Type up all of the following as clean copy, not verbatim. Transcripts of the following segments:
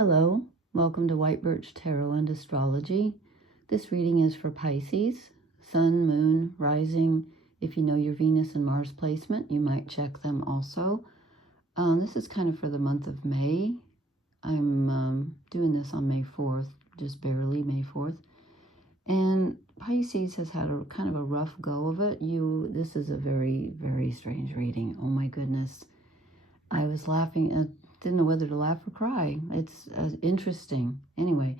Hello, welcome to White Birch Tarot and Astrology. This reading is for Pisces, Sun, Moon, Rising. If you know your Venus and Mars placement, you might check them also. This is kind of for the month of May. I'm doing this on May 4th, just barely May 4th. And Pisces has had a kind of a rough go of it. This is a very, very strange reading. Oh my goodness. I was laughing. Didn't know whether to laugh or cry. It's interesting. Anyway,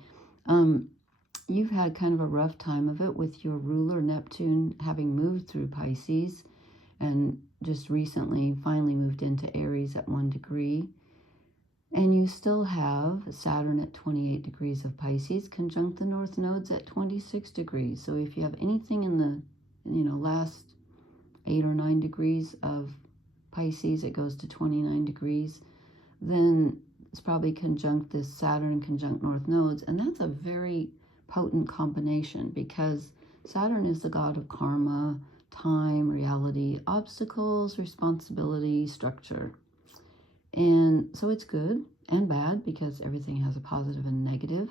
you've had kind of a rough time of it with your ruler Neptune having moved through Pisces and just recently finally moved into Aries at 1 degree. And you still have Saturn at 28 degrees of Pisces conjunct the North nodes at 26 degrees. So if you have anything in the last 8 or 9 degrees of Pisces, it goes to 29 degrees. Then it's probably conjunct this Saturn conjunct North nodes. And that's a very potent combination because Saturn is the god of karma, time, reality, obstacles, responsibility, structure. And so it's good and bad because everything has a positive and negative.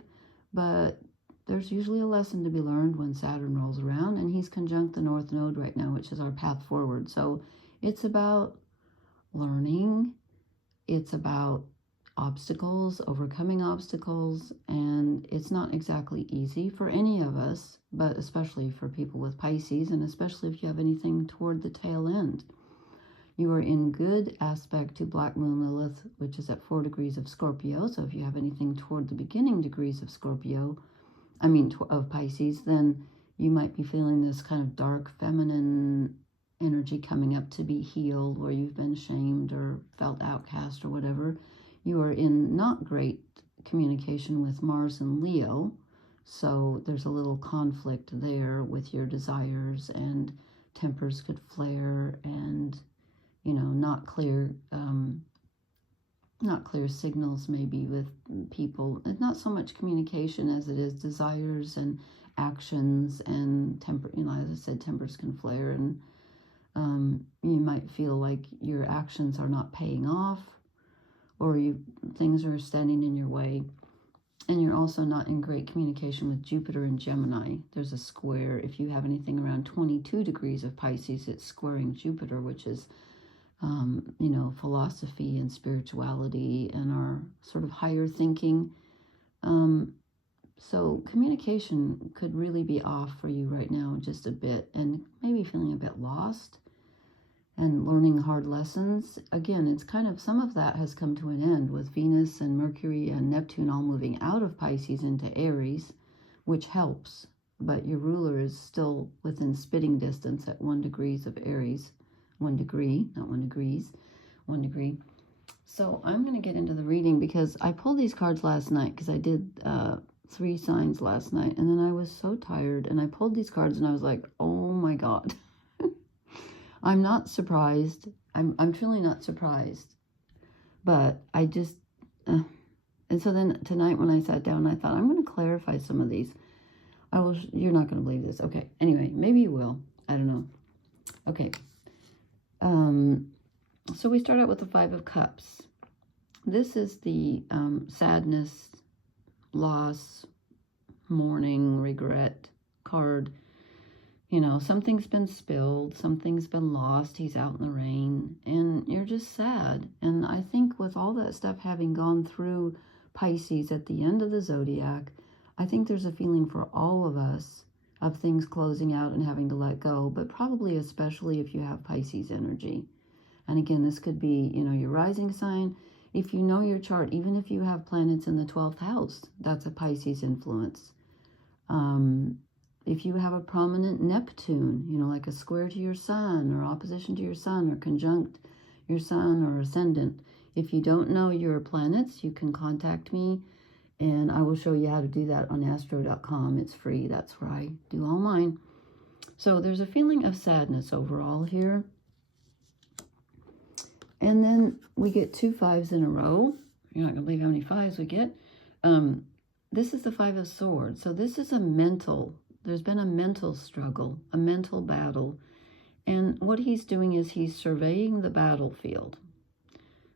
But there's usually a lesson to be learned when Saturn rolls around. And he's conjunct the North node right now, which is our path forward. So it's about learning. It's about obstacles, overcoming obstacles, and it's not exactly easy for any of us, but especially for people with Pisces, and especially if you have anything toward the tail end. You are in good aspect to Black Moon Lilith, which is at 4 degrees of Scorpio. So if you have anything toward the beginning degrees of Scorpio, of Pisces, then you might be feeling this kind of dark feminine energy coming up to be healed, or you've been shamed or felt outcast or whatever. You are in not great communication with Mars and Leo, so there's a little conflict there with your desires, and tempers could flare, and not clear signals maybe with people. It's not so much communication as it is desires and actions, and temper, as I said, tempers can flare, and you might feel like your actions are not paying off, or things are standing in your way. And you're also not in great communication with Jupiter and Gemini. There's a square. If you have anything around 22 degrees of Pisces, it's squaring Jupiter, which is, philosophy and spirituality and our sort of higher thinking. So communication could really be off for you right now just a bit, and maybe feeling a bit lost and learning hard lessons. Again, it's kind of, some of that has come to an end with Venus and Mercury and Neptune all moving out of Pisces into Aries, which helps. But your ruler is still within spitting distance at 1 degrees of Aries. 1 degree, not 1 degrees, 1 degree. So I'm going to get into the reading because I pulled these cards last night because I did 3 signs last night, and then I was so tired, and I pulled these cards and I was like, oh my God. I'm not surprised. I'm truly not surprised. But I just, and so then tonight when I sat down, I thought, I'm going to clarify some of these. You're not going to believe this. Okay. Anyway, maybe you will. I don't know. Okay. So we start out with the 5 of Cups. This is the sadness, loss, mourning, regret card. Something's been spilled, something's been lost, he's out in the rain, and you're just sad. And I think with all that stuff having gone through Pisces at the end of the zodiac, I think there's a feeling for all of us of things closing out and having to let go, but probably especially if you have Pisces energy. And again, this could be, your rising sign. If you know your chart, even if you have planets in the 12th house, that's a Pisces influence. If you have a prominent Neptune, like a square to your sun or opposition to your sun or conjunct your sun or ascendant. If you don't know your planets, you can contact me and I will show you how to do that on astro.com. It's free. That's where I do all mine. So there's a feeling of sadness overall here. And then we get 2 5s in a row. You're not going to believe how many 5s we get. This is the 5 of Swords. So this is there's been a mental struggle, a mental battle. And what he's doing is he's surveying the battlefield.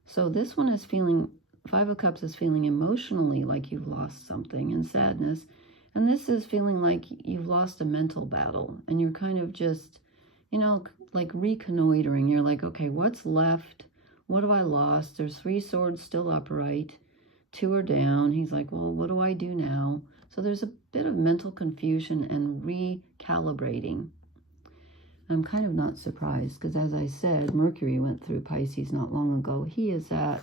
So this one is feeling Five of Cups is feeling emotionally like you've lost something and sadness. And this is feeling like you've lost a mental battle. And you're kind of just, you know, like reconnoitering. You're like, okay, what's left? What have I lost? There's 3 swords still upright. 2 are down. He's like, well, what do I do now? So there's a bit of mental confusion and recalibrating. I'm kind of not surprised because, as I said, Mercury went through Pisces not long ago. He is at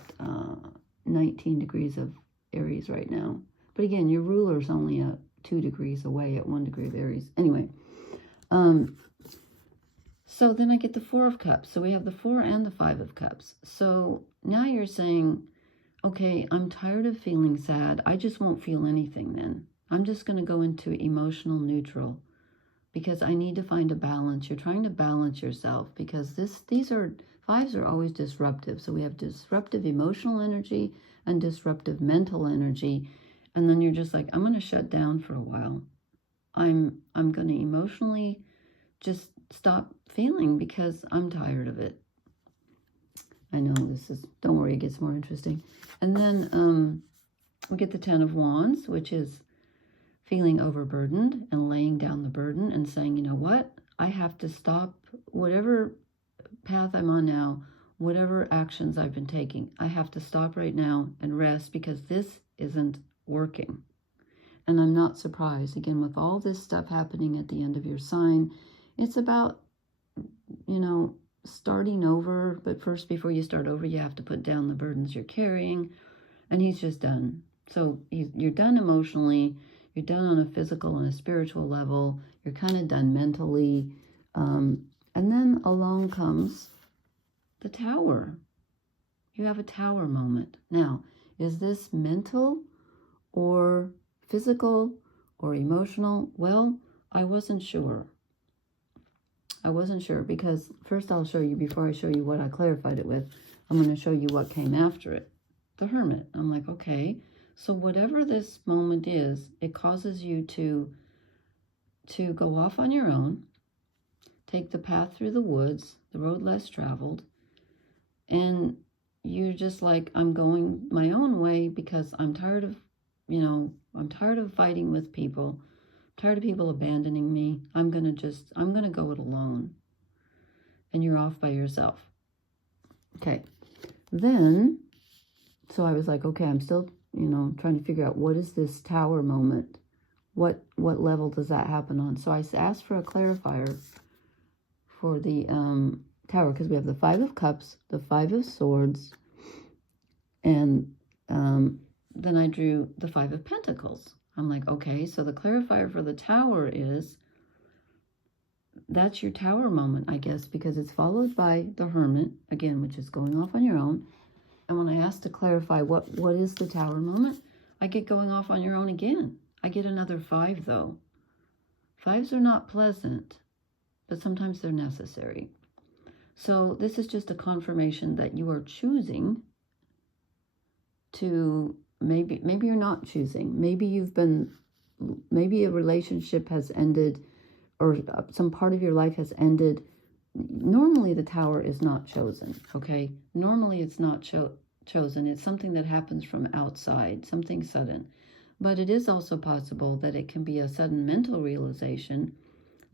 19 degrees of Aries right now. But again, your ruler's only at 2 degrees away at 1 degree of Aries. Anyway, so then I get the 4 of Cups. So we have the 4 and the 5 of Cups. So now you're saying, okay, I'm tired of feeling sad. I just won't feel anything then. I'm just going to go into emotional neutral because I need to find a balance. You're trying to balance yourself because these are, 5s are always disruptive. So we have disruptive emotional energy and disruptive mental energy. And then you're just like, I'm going to shut down for a while. I'm going to emotionally just stop feeling because I'm tired of it. I know this is, don't worry, it gets more interesting. And then we get the 10 of Wands, which is feeling overburdened and laying down the burden and saying, you know what, I have to stop whatever path I'm on now, whatever actions I've been taking. I have to stop right now and rest because this isn't working. And I'm not surprised. Again, with all this stuff happening at the end of your sign, it's about, you know, starting over. But first, before you start over, you have to put down the burdens you're carrying. And he's just done. So you're done emotionally. You're done on a physical and a spiritual level. You're kind of done mentally. And then along comes the Tower. You have a Tower moment. Now, is this mental or physical or emotional? Well, I wasn't sure. I wasn't sure because first I'll show you, before I show you what I clarified it with, I'm going to show you what came after it. The Hermit. I'm like, okay, so whatever this moment is, it causes you to go off on your own, take the path through the woods, the road less traveled, and you're just like, I'm going my own way because I'm tired of, you know, I'm tired of fighting with people. I'm tired of people abandoning me. I'm going to go it alone. And you're off by yourself. Okay. Then, so I was like, okay, I'm still, you know, trying to figure out what is this Tower moment? What level does that happen on? So I asked for a clarifier for the Tower because we have the 5 of Cups, the 5 of Swords, and then I drew the 5 of Pentacles. I'm like, okay, so the clarifier for the Tower is, that's your Tower moment, I guess, because it's followed by the Hermit, again, which is going off on your own. And when I asked to clarify what is the Tower moment, I get going off on your own again. I get another 5, though. 5s are not pleasant, but sometimes they're necessary. So this is just a confirmation that you are choosing to, maybe you're not choosing. Maybe a relationship has ended, or some part of your life has ended. Normally the Tower is not chosen, okay? Normally it's not chosen. It's something that happens from outside, something sudden. But it is also possible that it can be a sudden mental realization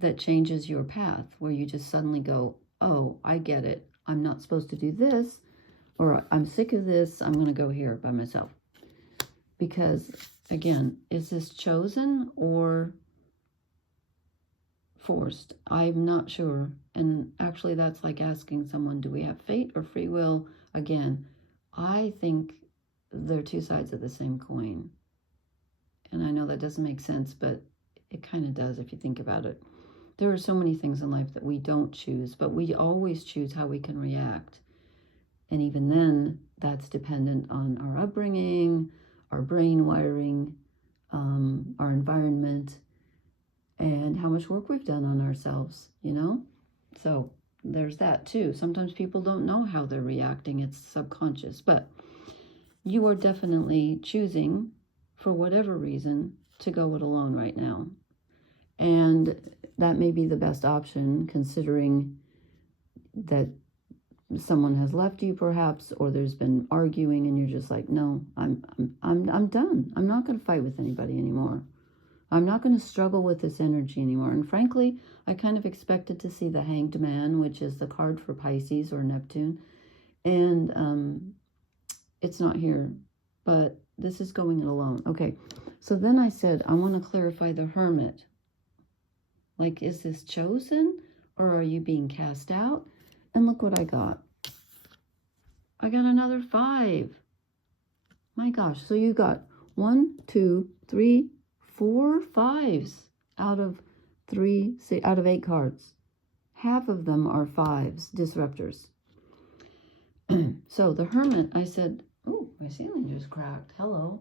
that changes your path, where you just suddenly go, oh, I get it. I'm not supposed to do this, or I'm sick of this. I'm going to go here by myself. Because, again, is this chosen or forced? I'm not sure. And actually, that's like asking someone, do we have fate or free will? Again, I think they're two sides of the same coin. And I know that doesn't make sense, but it kind of does if you think about it. There are so many things in life that we don't choose, but we always choose how we can react. And even then, that's dependent on our upbringing, our brain wiring, our environment, and how much work we've done on ourselves, you know? So there's that too. Sometimes people don't know how they're reacting. It's subconscious. But you are definitely choosing, for whatever reason, to go it alone right now. And that may be the best option, considering that someone has left you perhaps, or there's been arguing and you're just like, no, I'm done. I'm not going to fight with anybody anymore. I'm not going to struggle with this energy anymore. And frankly, I kind of expected to see the Hanged Man, which is the card for Pisces or Neptune. And it's not here, but this is going it alone. Okay, so then I said, I want to clarify the Hermit. Like, is this chosen or are you being cast out? And look what I got. I got another 5. My gosh, so you got 1, 2, 3, 4 5s out of 8 cards. Half of them are 5s, disruptors. So the Hermit, I said, oh, my ceiling just cracked. Hello.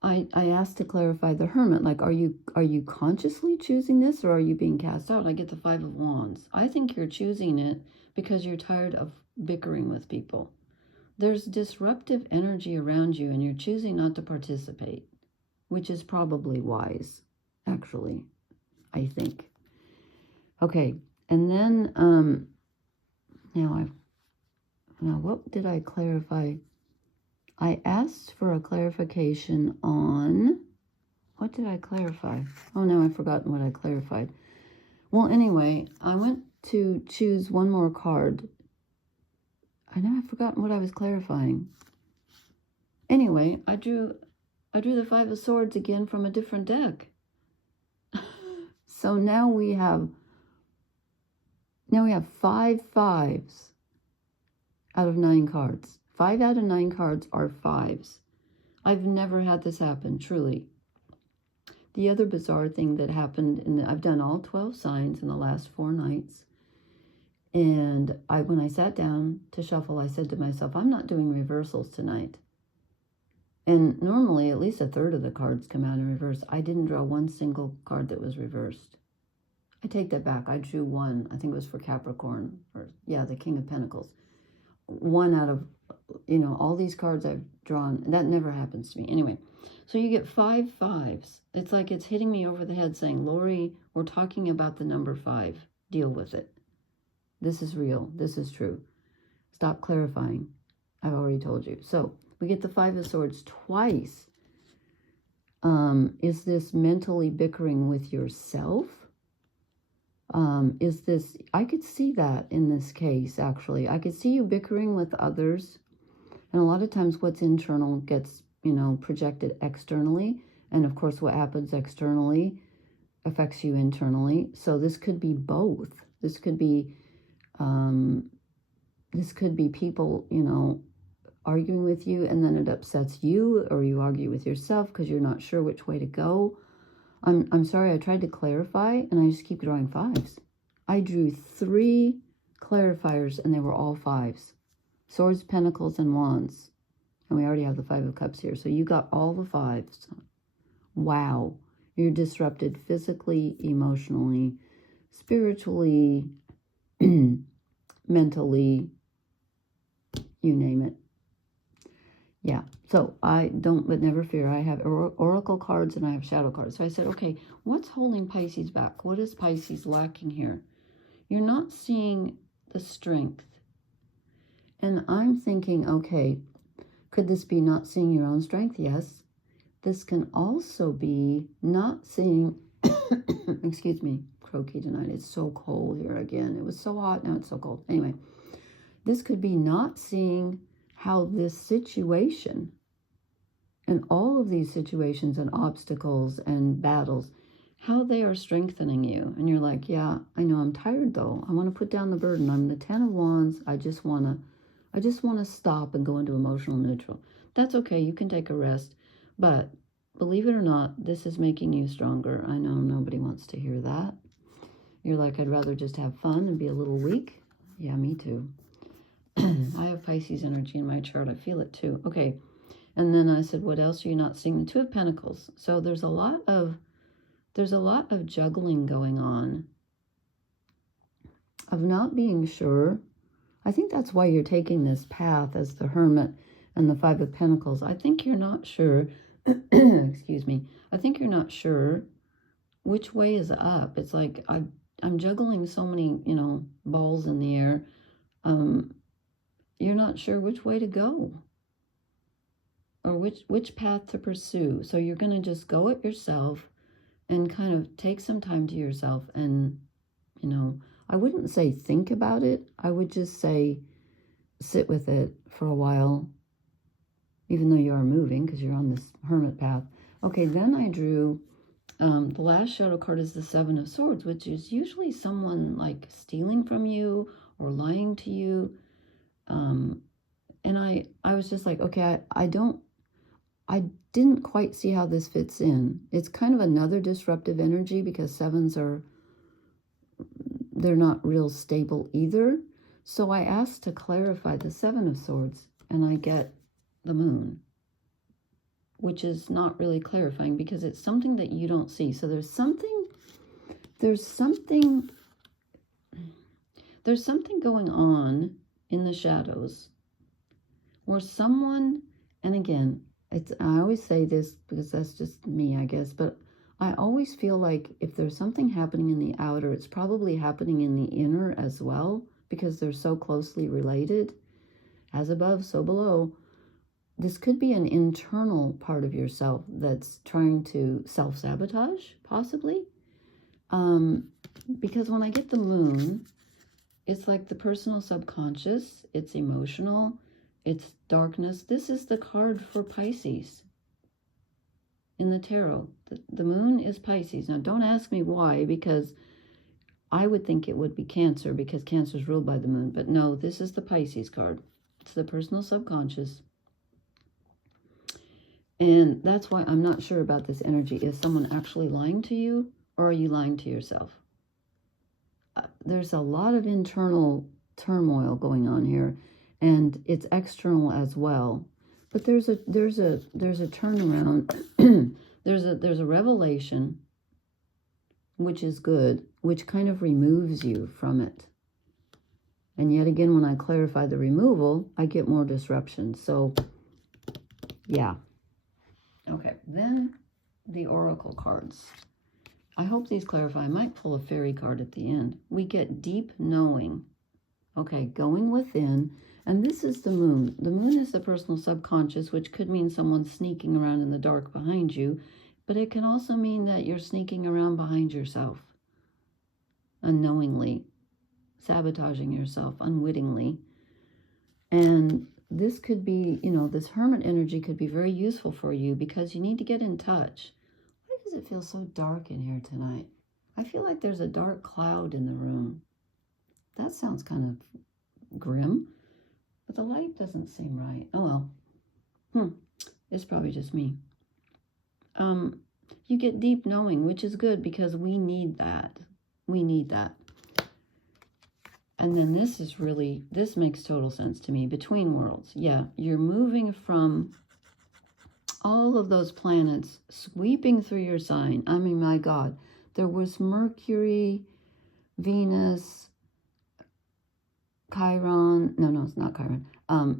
I asked to clarify the Hermit, like, are you consciously choosing this or are you being cast out? I get the 5 of Wands. I think you're choosing it because you're tired of bickering with people. There's disruptive energy around you and you're choosing not to participate, which is probably wise, actually, I think. Okay, and then now what did I clarify? I asked for a clarification on, what did I clarify? Oh, no, I've forgotten what I clarified. Well, anyway, I went to choose one more card. I know I've forgotten what I was clarifying. Anyway, I drew the 5 of Swords again from a different deck. So now we have 5 5s out of 9 cards. 5 out of 9 cards are 5s. I've never had this happen, truly. The other bizarre thing that happened, I've done all 12 signs in the last 4 nights. And when I sat down to shuffle, I said to myself, I'm not doing reversals tonight. And normally at least a third of the cards come out in reverse. I didn't draw one single card that was reversed. I take that back. I drew one. I think it was for Capricorn. The King of Pentacles. One out of, all these cards I've drawn. That never happens to me. Anyway, so you get 5 5s. It's like it's hitting me over the head saying, Lori, we're talking about the number 5. Deal with it. This is real. This is true. Stop clarifying. I've already told you. So we get the 5 of Swords twice. Is this mentally bickering with yourself? Is this, I could see that in this case, actually. I could see you bickering with others. And a lot of times what's internal gets, projected externally. And of course, what happens externally affects you internally. So this could be both. This could be people, arguing with you, and then it upsets you, or you argue with yourself because you're not sure which way to go. I'm sorry, I tried to clarify, and I just keep drawing 5s. I drew 3 clarifiers, and they were all 5s. Swords, Pentacles, and Wands. And we already have the 5 of Cups here. So you got all the 5s. Wow. You're disrupted physically, emotionally, spiritually, mentally, you name it. Yeah, so but never fear. I have oracle cards and I have shadow cards. So I said, okay, what's holding Pisces back? What is Pisces lacking here? You're not seeing the strength. And I'm thinking, okay, could this be not seeing your own strength? Yes. This can also be not seeing, excuse me, croaky tonight. It's so cold here again. It was so hot, now it's so cold. Anyway, this could be not seeing how this situation and all of these situations and obstacles and battles, how they are strengthening you. And you're like, yeah, I know I'm tired though. I want to put down the burden. I'm the 10 of Wands. I just want to stop and go into emotional neutral. That's okay. You can take a rest. But believe it or not, this is making you stronger. I know nobody wants to hear that. You're like, I'd rather just have fun and be a little weak. Yeah, me too. I have Pisces energy in my chart. I feel it too. Okay. And then I said, what else are you not seeing? The 2 of Pentacles. So there's a lot of juggling going on, of not being sure. I think that's why you're taking this path as the Hermit and the 5 of Pentacles. I think you're not sure, excuse me. I think you're not sure which way is up. It's like, I'm juggling so many, you know, balls in the air. You're not sure which way to go or which path to pursue. So you're going to just go it yourself and kind of take some time to yourself. And, you know, I wouldn't say think about it. I would just say sit with it for a while, even though you are moving because you're on this hermit path. Okay, then I drew, the last shadow card is the Seven of Swords, which is usually someone like stealing from you or lying to you. And I was just like, okay, I didn't quite see how this fits in. It's kind of another disruptive energy because sevens they're not real stable either. So I asked to clarify the Seven of Swords, and I get the Moon, which is not really clarifying because it's something that you don't see. So there's something going on in the shadows where someone, and again, I always say this because that's just me, I guess, but I always feel like if there's something happening in the outer, it's probably happening in the inner as well, because they're so closely related. As above, so below. This could be an internal part of yourself that's trying to self-sabotage, possibly. Because when I get the Moon, it's like the personal subconscious, it's emotional, it's darkness. This is the card for Pisces in the tarot. The Moon is Pisces. Now, don't ask me why, because I would think it would be Cancer, because Cancer is ruled by the Moon. But no, this is the Pisces card. It's the personal subconscious. And that's why I'm not sure about this energy. Is someone actually lying to you, or are you lying to yourself? There's a lot of internal turmoil going on here, and it's external as well. But there's a turnaround. there's a revelation, which is good, which kind of removes you from it. And yet again, when I clarify the removal, I get more disruption. So, yeah. Okay, then the oracle cards. I hope these clarify. I might pull a fairy card at the end. We get deep knowing. Okay, going within. And this is the Moon. The Moon is the personal subconscious, which could mean someone sneaking around in the dark behind you. But it can also mean that you're sneaking around behind yourself. Unknowingly. Sabotaging yourself unwittingly. And this could be, you know, this hermit energy could be very useful for you because you need to get in touch. Why does it feel so dark in here tonight? I feel like there's a dark cloud in the room. That sounds kind of grim, but the light doesn't seem right. Oh well. It's probably just me. You get deep knowing, which is good because we need that. We need that. And then this makes total sense to me. Between worlds. Yeah, you're moving from all of those planets sweeping through your sign. I mean, my God. There was Mercury, Venus, Chiron. No, it's not Chiron.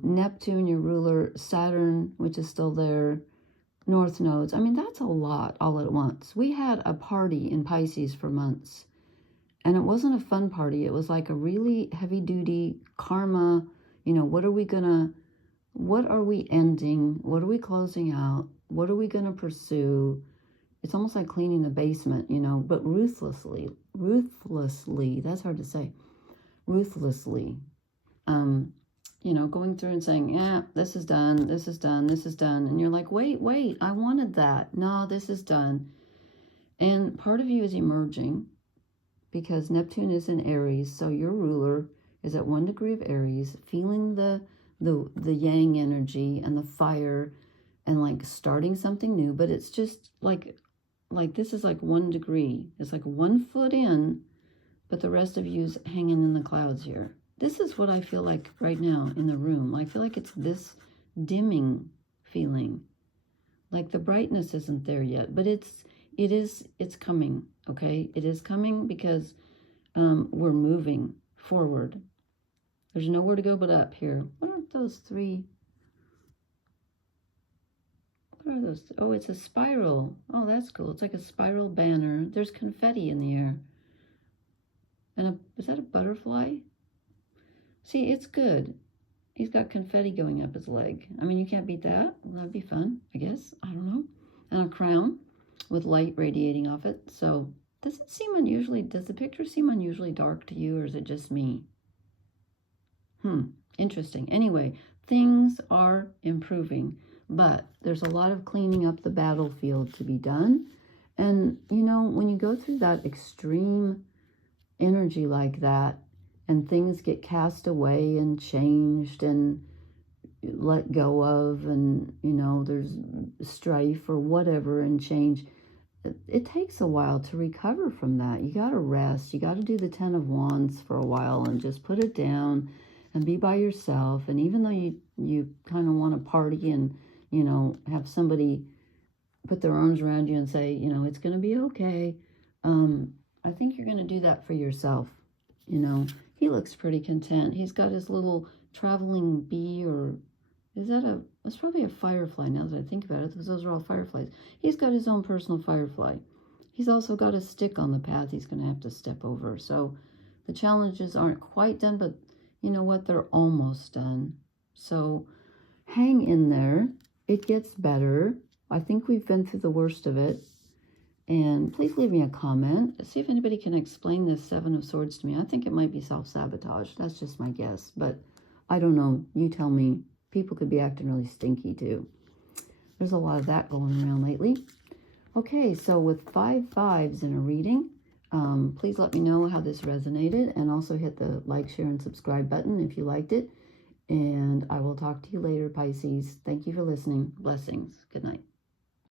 Neptune, your ruler. Saturn, which is still there. North nodes. I mean, that's a lot all at once. We had a party in Pisces for months. And it wasn't a fun party. It was like a really heavy-duty karma. You know, what are we ending? What are we closing out? What are we going to pursue? It's almost like cleaning the basement, you know, but ruthlessly. That's hard to say. Ruthlessly. You know, going through and saying, yeah, this is done. And you're like, wait, I wanted that. No, this is done. And part of you is emerging, because Neptune is in Aries, so your ruler is at 1 degree of Aries, feeling the yang energy and the fire, and like starting something new. But it's just like this is like 1 degree. It's like 1 foot in, but the rest of you's hanging in the clouds here. This is what I feel like right now in the room. I feel like it's this dimming feeling, like the brightness isn't there yet, but it's coming. Okay, it is coming because we're moving forward. There's nowhere to go but up here. What are those 3? What are those? Oh, it's a spiral. Oh, that's cool. It's like a spiral banner. There's confetti in the air. And is that a butterfly? See, it's good. He's got confetti going up his leg. I mean, you can't beat that. Well, that'd be fun, I guess. I don't know. And a crown with light radiating off it. So, does the picture seem unusually dark to you, or is it just me? Interesting. Anyway, things are improving, but there's a lot of cleaning up the battlefield to be done. And, you know, when you go through that extreme energy like that, and things get cast away and changed and let go of, and, you know, there's strife or whatever and change, it takes a while to recover from that. You got to rest. You got to do the 10 of Wands for a while and just put it down and be by yourself. And even though you kind of want to party and, you know, have somebody put their arms around you and say, you know, it's going to be okay, I think you're going to do that for yourself. You know, he looks pretty content. He's got his little traveling bee, or that's probably a firefly now that I think about it, because those are all fireflies. He's got his own personal firefly. He's also got a stick on the path he's going to have to step over. So the challenges aren't quite done, but you know what? They're almost done. So hang in there. It gets better. I think we've been through the worst of it. And please leave me a comment. See if anybody can explain this 7 of Swords to me. I think it might be self-sabotage. That's just my guess. But I don't know. You tell me. People could be acting really stinky too. There's a lot of that going around lately. Okay, so with 5 5s in a reading, please let me know how this resonated. And also hit the like, share, and subscribe button if you liked it. And I will talk to you later, Pisces. Thank you for listening. Blessings. Good night.